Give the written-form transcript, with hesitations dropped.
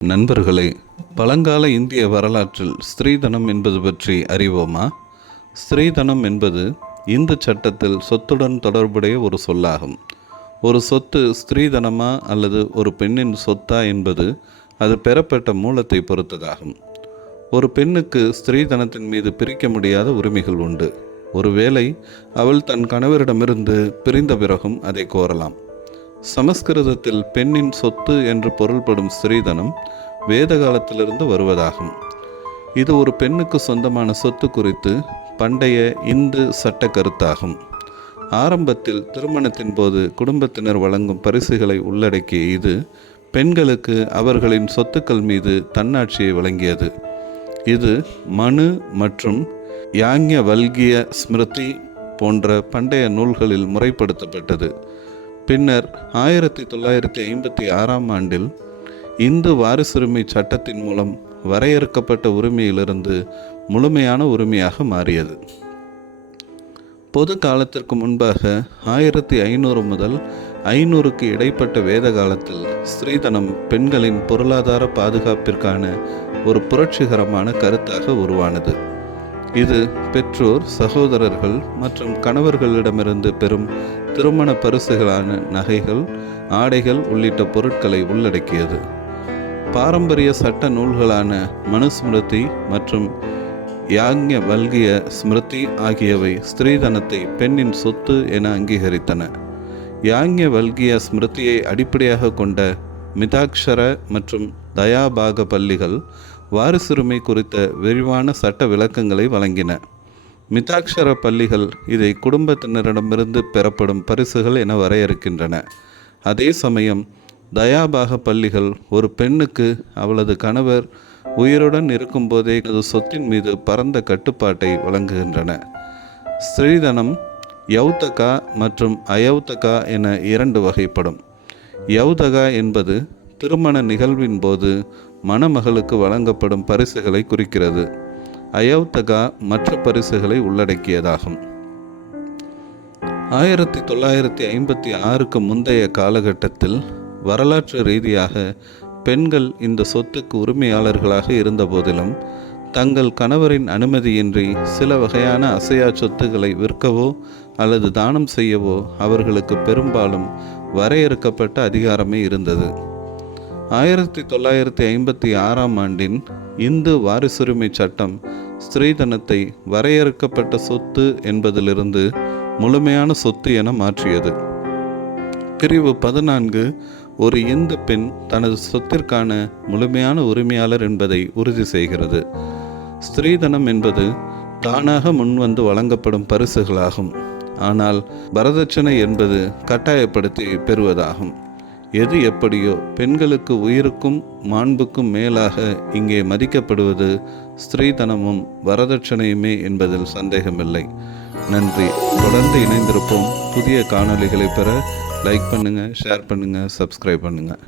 நண்பர்களே, பழங்கால இந்திய வரலாற்றில் ஸ்திரீதனம் என்பது பற்றி அறிவோமா? ஸ்திரீதனம் என்பது இந்து சட்டத்தில் சொத்துடன் தொடர்புடைய ஒரு சொல்லாகும். ஒரு சொத்து ஸ்திரீதனமா அல்லது ஒரு பெண்ணின் சொத்தா என்பது அது பெறப்பட்ட மூலத்தை பொறுத்ததாகும். ஒரு பெண்ணுக்கு ஸ்திரீதனத்தின் மீது பிரிக்க முடியாத உரிமைகள் உண்டு. ஒருவேளை அவள் தன் கணவரிடமிருந்து பிரிந்த பிறகும் அதை கோரலாம். சமஸ்கிருதத்தில் பெண்ணின் சொத்து என்று பொருள்படும் ஸ்திரீதனம் வேத காலத்திலிருந்து வருவதாகும். இது ஒரு பெண்ணுக்கு சொந்தமான சொத்து குறித்து பண்டைய இந்து சட்ட கருத்தாகும். ஆரம்பத்தில் திருமணத்தின் போது குடும்பத்தினர் வழங்கும் பரிசுகளை உள்ளடக்கிய இது பெண்களுக்கு அவர்களின் சொத்துக்கள் மீது தன்னாட்சியை வழங்கியது. இது மனு மற்றும் யாக்ஞவல்கிய ஸ்மிருதி போன்ற பண்டைய நூல்களில் முறைப்படுத்தப்பட்டது. பின்னர் 1956ஆம் ஆண்டில் இந்து வாரிசுரிமை சட்டத்தின் மூலம் வரையறுக்கப்பட்ட உரிமையிலிருந்து முழுமையான உரிமையாக மாறியது. பொது காலத்திற்கு முன்பாக 1500 முதல் 500க்கு இடைப்பட்ட வேத காலத்தில் ஸ்திரீதனம் பெண்களின் பொருளாதார பாதுகாப்பிற்கான ஒரு புரட்சிகரமான கருத்தாக உருவானது. இது பெற்றோர், சகோதரர்கள் மற்றும் கணவர்களிடமிருந்து பெறும் திருமண பரிசுகளான நகைகள், ஆடைகள் உள்ளிட்ட பொருட்களை உள்ளடக்கியது. பாரம்பரிய சட்ட நூல்களான மனுஸ்மிருதி மற்றும் யாக்ஞவல்கிய ஸ்மிருதி ஆகியவை ஸ்திரீதனத்தை பெண்ணின் சொத்து என அங்கீகரித்தன. யாக்ஞவல்கிய ஸ்மிருதியை அடிப்படையாக கொண்ட மிதாக்ஷர மற்றும் தயாபாக பள்ளிகள் வாரிசுரிமை குறித்த விரிவான சட்ட விளக்கங்களை வழங்கின. மிதாக்ஷர பள்ளிகள் இதை குடும்பத்தினரிடமிருந்து பெறப்படும் பரிசுகள் என வரையறுக்கின்றன. அதே சமயம் தயாபாக பள்ளிகள் ஒரு பெண்ணுக்கு அவளது கணவர் உயிருடன் இருக்கும்போதே அது சொத்தின் மீது பரந்த கட்டுப்பாட்டை வழங்குகின்றன. ஸ்திரீதனம் யௌதகா மற்றும் அயௌதகா என 2 வகைப்படும். யௌதகா என்பது திருமண நிகழ்வின் போது மணமகளுக்கு வழங்கப்படும் பரிசுகளை குறிக்கிறது. அயௌதகா மற்ற பரிசுகளை உள்ளடக்கியதாகும். 1956க்கு முந்தைய காலகட்டத்தில் வரலாற்று ரீதியாக பெண்கள் இந்த சொத்துக்கு உரிமையாளர்களாக இருந்த போதிலும் தங்கள் கணவரின் அனுமதியின்றி சில வகையான அசையா சொத்துக்களை விற்கவோ அல்லது தானம் செய்யவோ அவர்களுக்கு பெரும்பாலும் வரையறுக்கப்பட்ட அதிகாரமே இருந்தது. 1956ஆம் ஆண்டின் இந்து வாரிசுரிமை சட்டம் ஸ்திரீதனத்தை வரையறுக்கப்பட்ட சொத்து என்பதிலிருந்து முழுமையான சொத்து என மாற்றியது. பிரிவு 14 ஒரு இந்து பெண் தனது சொத்திற்கான முழுமையான உரிமையாளர் என்பதை உறுதி செய்கிறது. ஸ்திரீதனம் என்பது தானாக முன்வந்து வழங்கப்படும் பரிசுகளாகும். ஆனால் வரதட்சணை என்பது கட்டாயப்படுத்தி பெறுவதாகும். எது எப்படியோ பெண்களுக்கு உயிருக்கும் மாண்புக்கும் மேலாக இங்கே மதிக்கப்படுவது ஸ்திரீதனமும் வரதட்சணையுமே என்பதில் சந்தேகமில்லை. நன்றி. தொடர்ந்து இணைந்திருப்போம். புதிய காணொளிகளை பெற லைக் பண்ணுங்கள், ஷேர் பண்ணுங்கள், சப்ஸ்கிரைப் பண்ணுங்கள்.